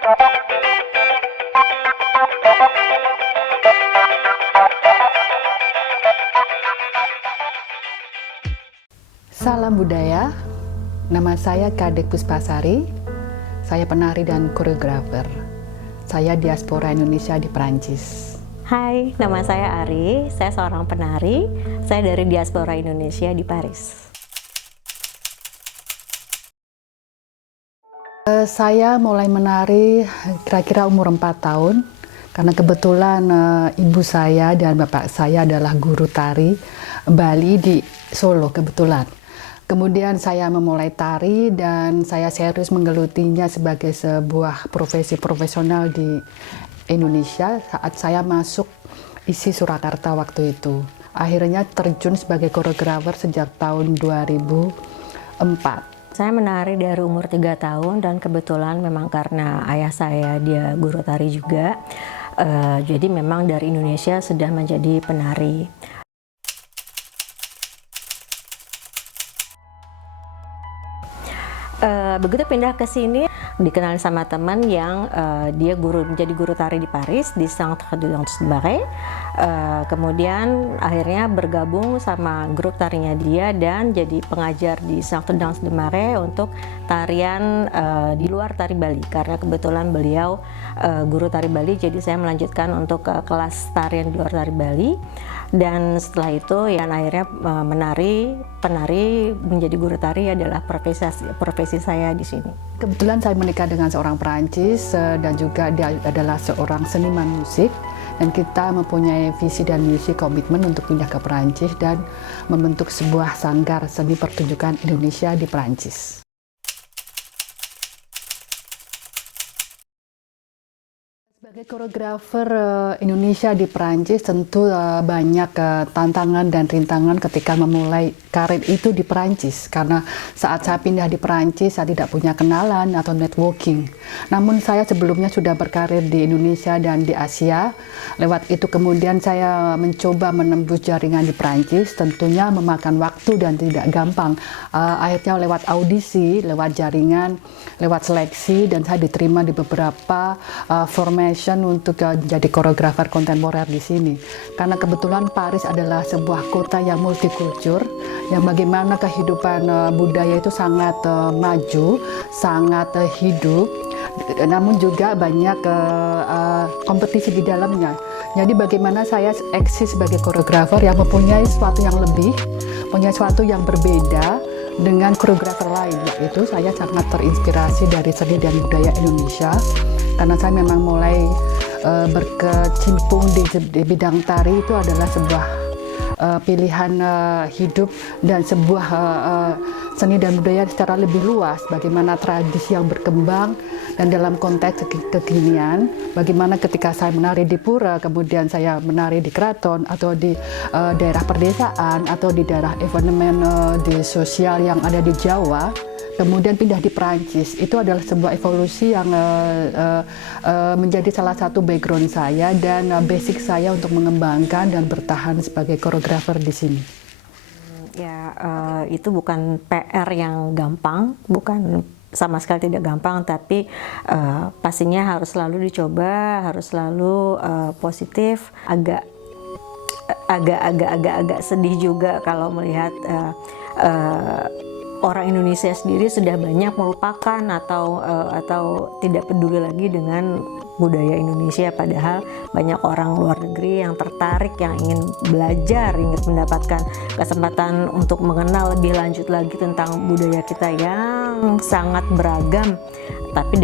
Salam budaya, nama saya Kadek Puspasari, saya penari dan koreografer. Saya diaspora Indonesia di Perancis. Hai, nama saya Ari, saya seorang penari, saya dari diaspora Indonesia di Paris. Saya mulai menari kira-kira umur 4 tahun, karena kebetulan ibu saya dan bapak saya adalah guru tari Bali di Solo kebetulan. Kemudian saya memulai tari dan saya serius menggelutinya sebagai sebuah profesi profesional di Indonesia saat saya masuk ISI Surakarta waktu itu. Akhirnya terjun sebagai koreografer sejak tahun 2004. Saya menari dari umur 3 tahun dan kebetulan memang karena ayah saya dia guru tari juga. Jadi memang dari Indonesia sudah menjadi penari. Begitu pindah ke sini dikenal sama teman yang dia menjadi guru tari di Paris di Centre de Danse de Marais. Kemudian akhirnya bergabung sama grup tarinya dia dan jadi pengajar di Centre de Danse de Marais untuk tarian di luar tari Bali, karena kebetulan beliau guru tari Bali, jadi saya melanjutkan untuk kelas tarian di luar tari Bali. Dan setelah itu ya akhirnya penari menjadi guru tari adalah profesi saya di sini. Kebetulan saya menikah dengan seorang Perancis dan juga dia adalah seorang seniman musik, dan kita mempunyai visi dan misi komitmen untuk pindah ke Perancis dan membentuk sebuah sanggar seni pertunjukan Indonesia di Perancis. Sebagai koreografer Indonesia di Perancis tentu banyak tantangan dan rintangan ketika memulai karir itu di Perancis, karena saat saya pindah di Perancis saya tidak punya kenalan atau networking. Namun saya sebelumnya sudah berkarir di Indonesia dan di Asia. Lewat itu kemudian saya mencoba menembus jaringan di Perancis, tentunya memakan waktu dan tidak gampang. Akhirnya lewat audisi, lewat jaringan, lewat seleksi, dan saya diterima di beberapa formasi untuk jadi koreografer kontemporer di sini. Karena kebetulan Paris adalah sebuah kota yang multikultur, yang bagaimana kehidupan budaya itu sangat maju, sangat hidup, namun juga banyak kompetisi di dalamnya. Jadi bagaimana saya eksis sebagai koreografer yang mempunyai sesuatu yang lebih, punya sesuatu yang berbeda dengan koreografer lain, yaitu saya sangat terinspirasi dari seni dan budaya Indonesia, karena saya memang mulai berkecimpung di bidang tari itu adalah sebuah pilihan hidup dan sebuah seni dan budaya secara lebih luas, bagaimana tradisi yang berkembang dan dalam konteks kekinian, bagaimana ketika saya menari di pura, kemudian saya menari di keraton atau di daerah perdesaan atau di daerah evenement di sosial yang ada di Jawa, kemudian pindah di Perancis. Itu adalah sebuah evolusi yang menjadi salah satu background saya dan basic saya untuk mengembangkan dan bertahan sebagai koreografer di sini. Ya, itu bukan PR yang gampang, bukan sama sekali tidak gampang, tapi pastinya harus selalu dicoba, harus selalu positif. Agak sedih juga kalau melihat orang Indonesia sendiri sudah banyak melupakan atau tidak peduli lagi dengan budaya Indonesia, padahal banyak orang luar negeri yang tertarik, yang ingin belajar, ingin mendapatkan kesempatan untuk mengenal lebih lanjut lagi tentang budaya kita yang sangat beragam, tapi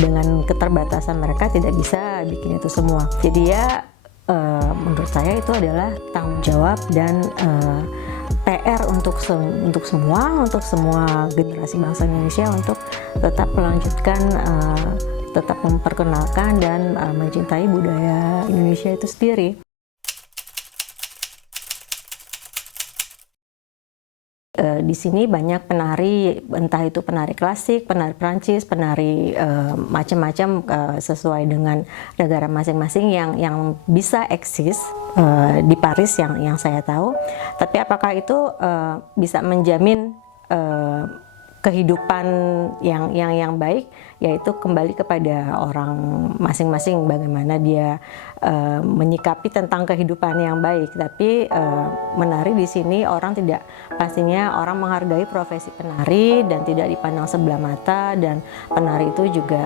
dengan keterbatasan mereka tidak bisa bikin itu semua. Jadi ya menurut saya itu adalah tanggung jawab dan PR untuk semua generasi bangsa Indonesia untuk tetap melanjutkan, tetap memperkenalkan dan mencintai budaya Indonesia itu sendiri. Di sini banyak penari, entah itu penari klasik, penari Prancis, penari macam-macam sesuai dengan negara masing-masing yang bisa eksis di Paris yang saya tahu. Tapi apakah itu bisa menjamin kehidupan yang baik, yaitu kembali kepada orang masing-masing bagaimana dia menyikapi tentang kehidupan yang baik. Tapi menari di sini pastinya orang menghargai profesi penari dan tidak dipandang sebelah mata, dan penari itu juga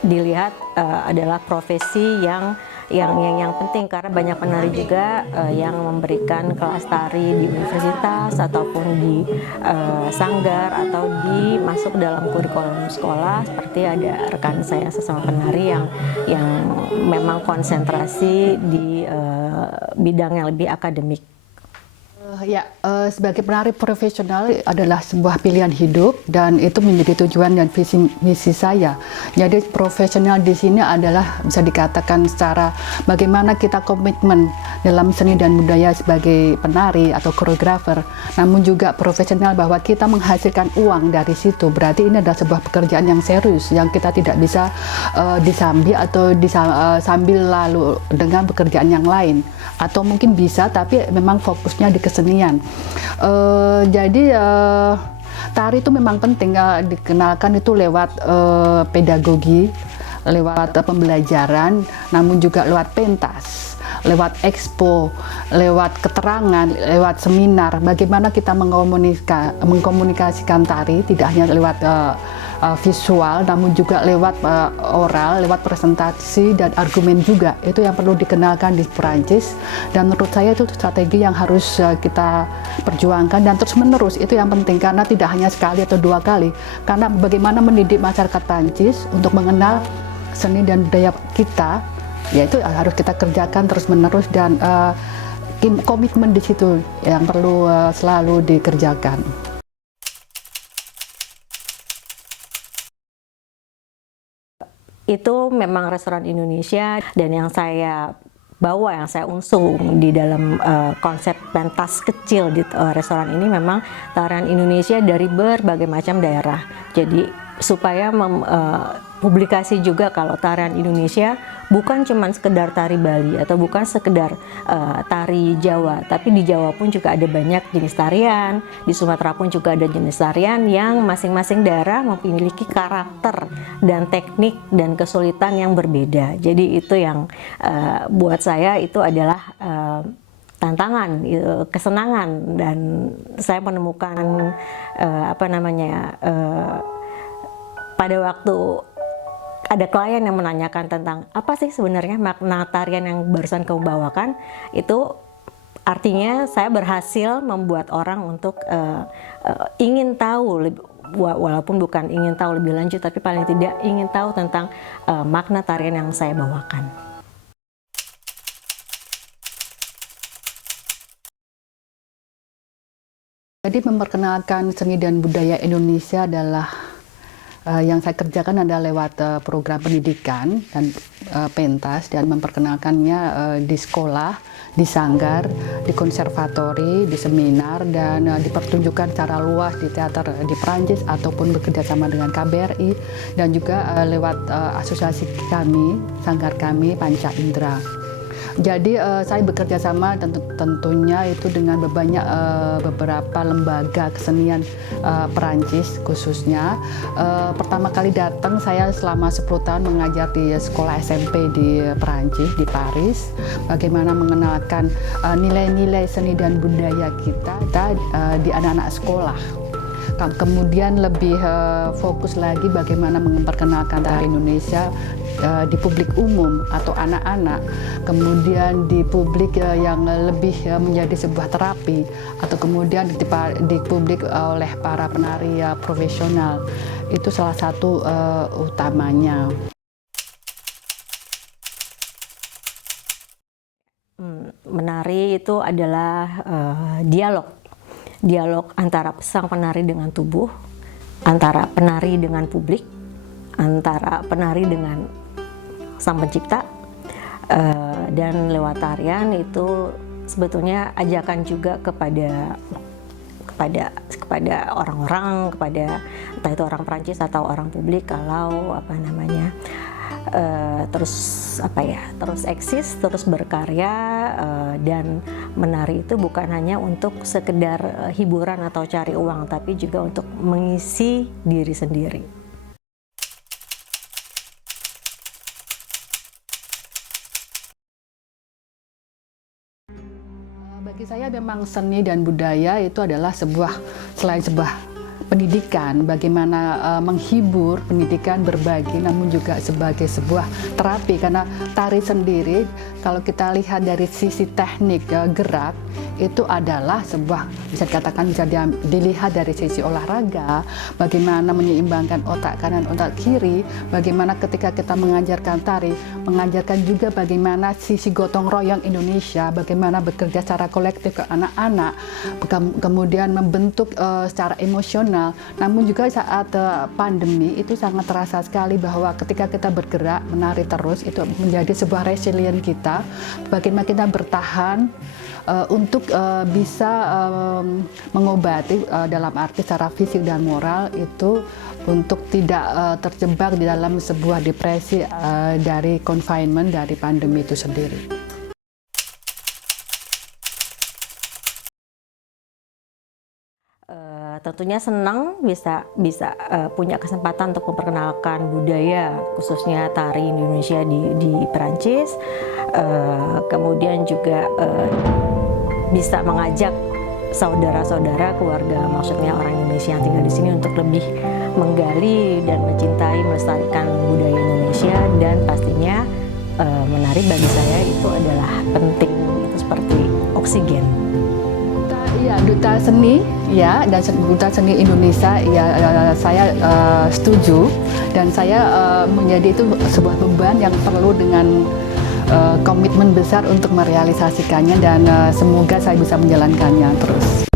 dilihat adalah profesi yang penting, karena banyak penari juga yang memberikan kelas tari di universitas ataupun di sanggar atau masuk dalam kurikulum sekolah. Seperti ada rekan saya sesama penari yang memang konsentrasi di bidang yang lebih akademik. Sebagai penari profesional adalah sebuah pilihan hidup dan itu menjadi tujuan dan visi misi saya. Jadi profesional di sini adalah bisa dikatakan secara bagaimana kita komitmen dalam seni dan budaya sebagai penari atau koreografer, namun juga profesional bahwa kita menghasilkan uang dari situ. Berarti ini adalah sebuah pekerjaan yang serius yang kita tidak bisa disambi atau sambil lalu dengan pekerjaan yang lain, atau mungkin bisa tapi memang fokusnya di kesenian. Jadi tari itu memang penting dikenalkan itu lewat pedagogi, lewat pembelajaran, namun juga lewat pentas, lewat expo, lewat keterangan, lewat seminar. Bagaimana kita mengkomunikasikan tari tidak hanya lewat visual, namun juga lewat oral, lewat presentasi dan argumen juga. Itu yang perlu dikenalkan di Perancis, dan menurut saya itu strategi yang harus kita perjuangkan dan terus menerus. Itu yang penting, karena tidak hanya sekali atau dua kali, karena bagaimana mendidik masyarakat Perancis untuk mengenal seni dan budaya kita, yaitu harus kita kerjakan terus menerus, dan komitmen di situ yang perlu selalu dikerjakan. Itu memang restoran Indonesia, dan yang saya bawa, yang saya usung di dalam konsep pentas kecil di restoran ini memang tarian Indonesia dari berbagai macam daerah. Jadi supaya publikasi juga kalau tarian Indonesia bukan cuma sekedar tari Bali atau bukan sekedar tari Jawa, tapi di Jawa pun juga ada banyak jenis tarian, di Sumatera pun juga ada jenis tarian yang masing-masing daerah memiliki karakter dan teknik dan kesulitan yang berbeda. Jadi itu yang buat saya itu adalah tantangan, kesenangan, dan saya menemukan pada waktu ada klien yang menanyakan tentang apa sih sebenarnya makna tarian yang barusan kamu bawakan, itu artinya saya berhasil membuat orang untuk ingin tahu, walaupun bukan ingin tahu lebih lanjut, tapi paling tidak ingin tahu tentang makna tarian yang saya bawakan. Jadi memperkenalkan seni dan budaya Indonesia adalah yang saya kerjakan adalah lewat program pendidikan dan pentas, dan memperkenalkannya di sekolah, di sanggar, di konservatori, di seminar, dan dipertunjukkan secara luas di teater di Perancis ataupun bekerjasama dengan KBRI, dan juga lewat asosiasi kami, sanggar kami, Panca Indra. Jadi saya bekerja sama tentunya itu dengan beberapa lembaga kesenian Perancis khususnya. Pertama kali datang saya selama 10 tahun mengajar di sekolah SMP di Perancis, di Paris. Bagaimana mengenalkan nilai-nilai seni dan budaya kita di anak-anak sekolah. Kemudian lebih fokus lagi bagaimana memperkenalkan tari Indonesia di publik umum atau anak-anak, kemudian di publik yang lebih menjadi sebuah terapi, atau kemudian di publik oleh para penari profesional. Itu salah satu utamanya. Menari itu adalah dialog antara sang penari dengan tubuh, antara penari dengan publik, antara penari dengan sang pencipta, dan lewat tarian itu sebetulnya ajakan juga kepada orang-orang, kepada entah itu orang Perancis atau orang publik, kalau terus eksis, terus berkarya, dan menari itu bukan hanya untuk sekedar hiburan atau cari uang, tapi juga untuk mengisi diri sendiri. Bagi saya memang seni dan budaya itu adalah selain sebuah pendidikan, bagaimana menghibur, pendidikan berbagi, namun juga sebagai sebuah terapi. Karena tari sendiri, kalau kita lihat dari sisi teknik gerak, itu adalah sebuah, bisa dikatakan, bisa dilihat dari sisi olahraga, bagaimana menyeimbangkan otak kanan, otak kiri, bagaimana ketika kita mengajarkan tari, mengajarkan juga bagaimana sisi gotong royong Indonesia, bagaimana bekerja secara kolektif ke anak-anak, kemudian membentuk secara emosional. Namun juga saat pandemi itu sangat terasa sekali bahwa ketika kita bergerak, menari terus, itu menjadi sebuah resilient kita, bagaimana kita bertahan untuk bisa mengobati dalam arti secara fisik dan moral itu, untuk tidak terjebak di dalam sebuah depresi dari confinement, dari pandemi itu sendiri. Tentunya senang bisa punya kesempatan untuk memperkenalkan budaya, khususnya tari Indonesia di Perancis. Kemudian juga bisa mengajak saudara-saudara, keluarga, maksudnya orang Indonesia yang tinggal di sini, untuk lebih menggali dan mencintai, melestarikan budaya Indonesia. Dan pastinya menari bagi saya itu adalah penting, itu seperti oksigen. Ya, duta seni, ya, dan duta seni Indonesia, ya, saya setuju, dan saya menjadi itu sebuah beban yang perlu dengan komitmen besar untuk merealisasikannya, dan semoga saya bisa menjalankannya terus.